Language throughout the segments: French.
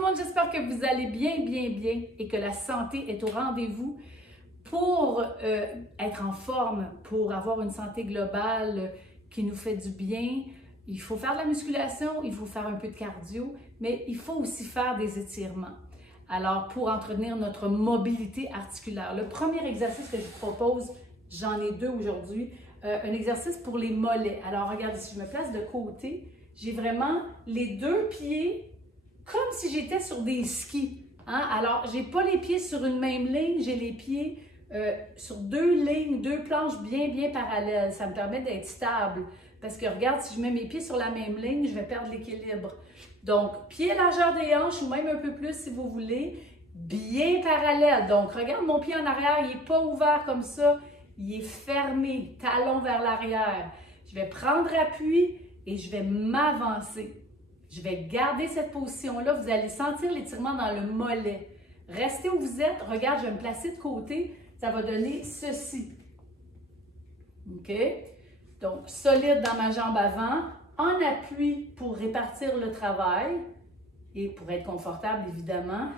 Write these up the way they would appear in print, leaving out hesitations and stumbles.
le monde, j'espère que vous allez bien et que la santé est au rendez-vous pour être en forme, pour avoir une santé globale qui nous fait du bien. Il faut faire de la musculation, il faut faire un peu de cardio, mais il faut aussi faire des étirements. Alors, pour entretenir notre mobilité articulaire, le premier exercice que je vous propose, j'en ai deux aujourd'hui, un exercice pour les mollets. Alors, regardez, si je me place de côté, j'ai vraiment les deux pieds comme si j'étais sur des skis. Hein? Alors, je n'ai pas les pieds sur une même ligne, j'ai les pieds sur deux lignes, deux planches bien parallèles. Ça me permet d'être stable. Parce que regarde, si je mets mes pieds sur la même ligne, je vais perdre l'équilibre. Donc, pied largeur des hanches ou même un peu plus si vous voulez, bien parallèle. Donc, regarde mon pied en arrière, il n'est pas ouvert comme ça, il est fermé, talon vers l'arrière. Je vais prendre appui et je vais m'avancer. Je vais garder cette position-là. Vous allez sentir l'étirement dans le mollet. Restez où vous êtes. Regarde, je vais me placer de côté. Ça va donner ceci. OK? Donc, solide dans ma jambe avant, en appui pour répartir le travail et pour être confortable, évidemment.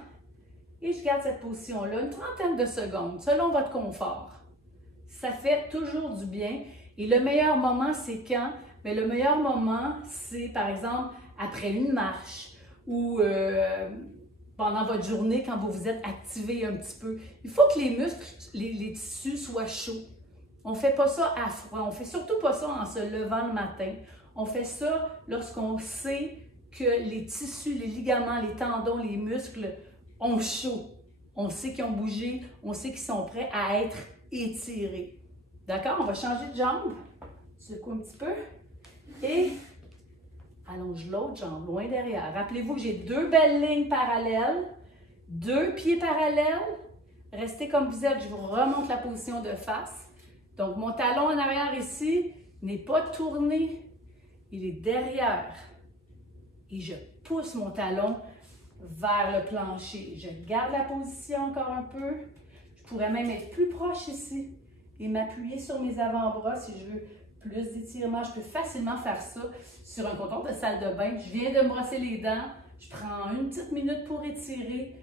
Et je garde cette position-là une trentaine de secondes, selon votre confort. Ça fait toujours du bien. Et le meilleur moment, c'est quand? Bien, le meilleur moment, c'est par exemple après une marche ou pendant votre journée quand vous vous êtes activé un petit peu. Il faut que les muscles, les tissus soient chauds. On ne fait pas ça à froid, on ne fait surtout pas ça en se levant le matin. On fait ça lorsqu'on sait que les tissus, les ligaments, les tendons, les muscles ont chaud. On sait qu'ils ont bougé, on sait qu'ils sont prêts à être étirés. D'accord? On va changer de jambe. Secoue un petit peu. Et allonge l'autre jambe, loin derrière. Rappelez-vous que j'ai deux belles lignes parallèles, deux pieds parallèles. Restez comme vous êtes, je vous remonte la position de face. Donc, mon talon en arrière ici n'est pas tourné, il est derrière. Et je pousse mon talon vers le plancher. Je garde la position encore un peu. Je pourrais même être plus proche ici et m'appuyer sur mes avant-bras si je veux plus d'étirement. Je peux facilement faire ça sur un comptoir de salle de bain. Je viens de me brosser les dents. Je prends une petite minute pour étirer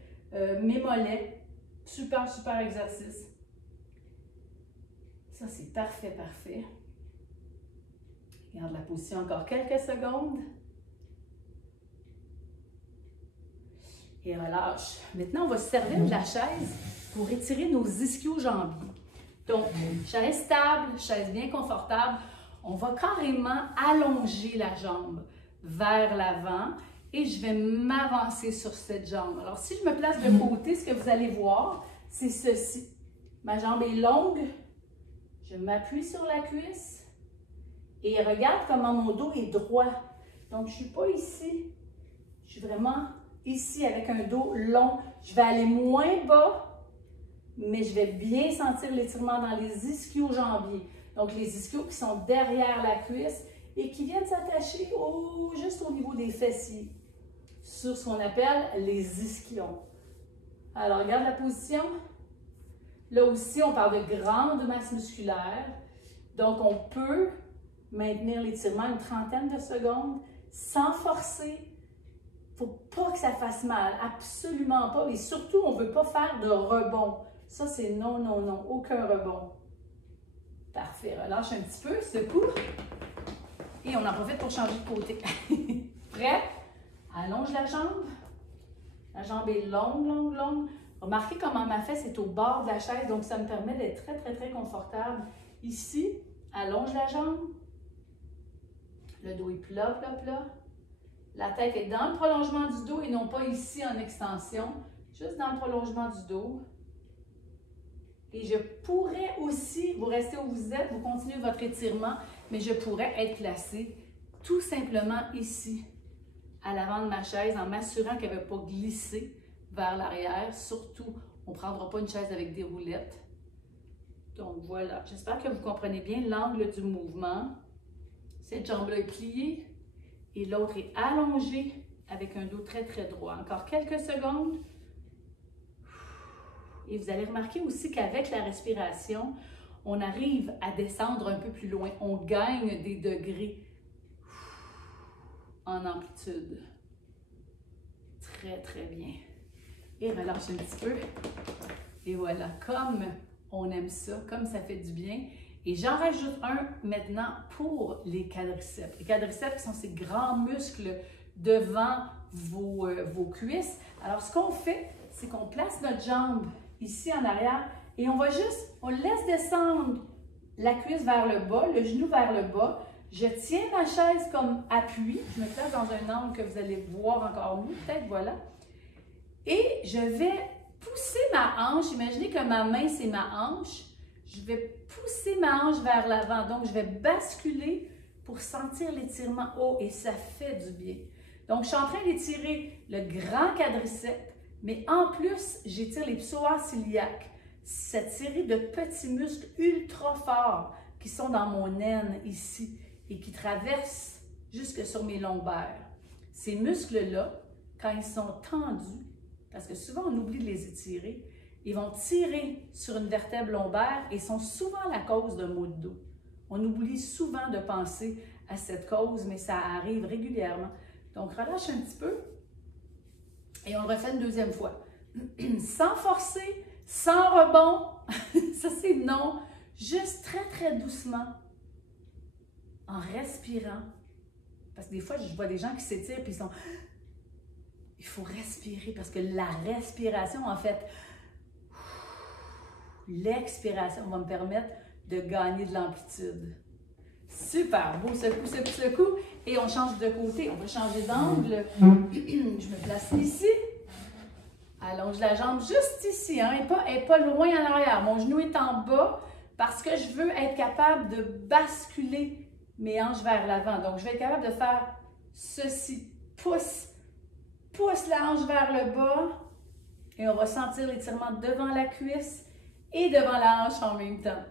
mes mollets. Super exercice. Ça, c'est parfait. Garde la position encore quelques secondes. Et relâche. Maintenant, on va se servir de la chaise pour étirer nos ischio-jambiers. Donc, chaise stable, chaise bien confortable. On va carrément allonger la jambe vers l'avant et je vais m'avancer sur cette jambe. Alors, si je me place de côté, ce que vous allez voir, c'est ceci. Ma jambe est longue. Je m'appuie sur la cuisse et regarde comment mon dos est droit. Donc, je ne suis pas ici. Je suis vraiment ici avec un dos long. Je vais aller moins bas, mais je vais bien sentir l'étirement dans les ischio-jambiers. Donc, les ischios qui sont derrière la cuisse et qui viennent s'attacher juste au niveau des fessiers, sur ce qu'on appelle les ischions. Alors, regarde la position. Là aussi, on parle de grande masse musculaire. Donc, on peut maintenir l'étirement une trentaine de secondes sans forcer. Il ne faut pas que ça fasse mal, absolument pas. Et surtout, on ne veut pas faire de rebond. Ça, c'est non, aucun rebond. Parfait, relâche un petit peu, secoue. Et on en profite pour changer de côté. Prêt? Allonge la jambe. La jambe est longue. Remarquez comment ma fesse est au bord de la chaise, donc ça me permet d'être très confortable. Ici, allonge la jambe. Le dos est plat. La tête est dans le prolongement du dos et non pas ici en extension, juste dans le prolongement du dos. Et je pourrais aussi, vous restez où vous êtes, vous continuez votre étirement, mais je pourrais être placée tout simplement ici, à l'avant de ma chaise, en m'assurant qu'elle ne va pas glisser vers l'arrière. Surtout, on ne prendra pas une chaise avec des roulettes. Donc voilà, j'espère que vous comprenez bien l'angle du mouvement. Cette jambe-là est pliée et l'autre est allongée avec un dos très droit. Encore quelques secondes. Et vous allez remarquer aussi qu'avec la respiration, on arrive à descendre un peu plus loin. On gagne des degrés en amplitude. très, très bien. Et relâche un petit peu. Et voilà, comme on aime ça, comme ça fait du bien. Et j'en rajoute un maintenant pour les quadriceps. Les quadriceps sont ces grands muscles devant vos cuisses. Alors, ce qu'on fait, c'est qu'on place notre jambe ici en arrière et on laisse descendre la cuisse vers le bas, le genou vers le bas. Je tiens ma chaise comme appui. Je me place dans un angle que vous allez voir encore mieux, peut-être, voilà. Et je vais pousser ma hanche. Imaginez que ma main, c'est ma hanche. Je vais pousser ma hanche vers l'avant. Donc, je vais basculer pour sentir l'étirement haut et ça fait du bien. Donc, je suis en train d'étirer le grand quadriceps, mais en plus, j'étire les psoas ciliaques. Cette série de petits muscles ultra forts qui sont dans mon aine ici et qui traversent jusque sur mes lombaires. Ces muscles-là, quand ils sont tendus, parce que souvent on oublie de les étirer, ils vont tirer sur une vertèbre lombaire et sont souvent la cause d'un maux de dos. On oublie souvent de penser à cette cause, mais ça arrive régulièrement. Donc, relâche un petit peu et on le refait une deuxième fois. Sans forcer, sans rebond, ça c'est non, juste très très doucement, en respirant. Parce que des fois, je vois des gens qui s'étirent puis ils sont... Il faut respirer parce que la respiration, en fait, l'expiration va me permettre de gagner de l'amplitude. Super, beau secoue, secoue, secoue. Et on change de côté, on va changer d'angle. Je me place ici. Allonge la jambe juste ici, hein, et pas loin en arrière. Mon genou est en bas parce que je veux être capable de basculer mes hanches vers l'avant. Donc, je vais être capable de faire ceci. Pousse la hanche vers le bas et on va sentir l'étirement devant la cuisse et devant la hanche en même temps.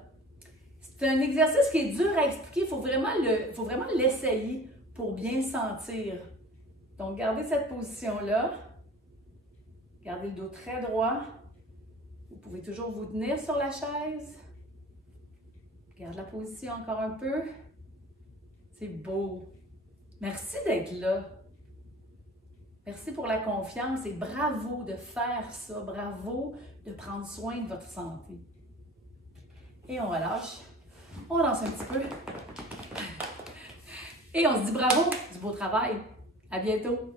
C'est un exercice qui est dur à expliquer, il faut vraiment l'essayer pour bien sentir. Donc, gardez cette position-là. Gardez le dos très droit. Vous pouvez toujours vous tenir sur la chaise. Garde la position encore un peu. C'est beau. Merci d'être là. Merci pour la confiance et bravo de faire ça. Bravo de prendre soin de votre santé. Et on relâche. On lance un petit peu. Et on se dit bravo, du beau travail. À bientôt.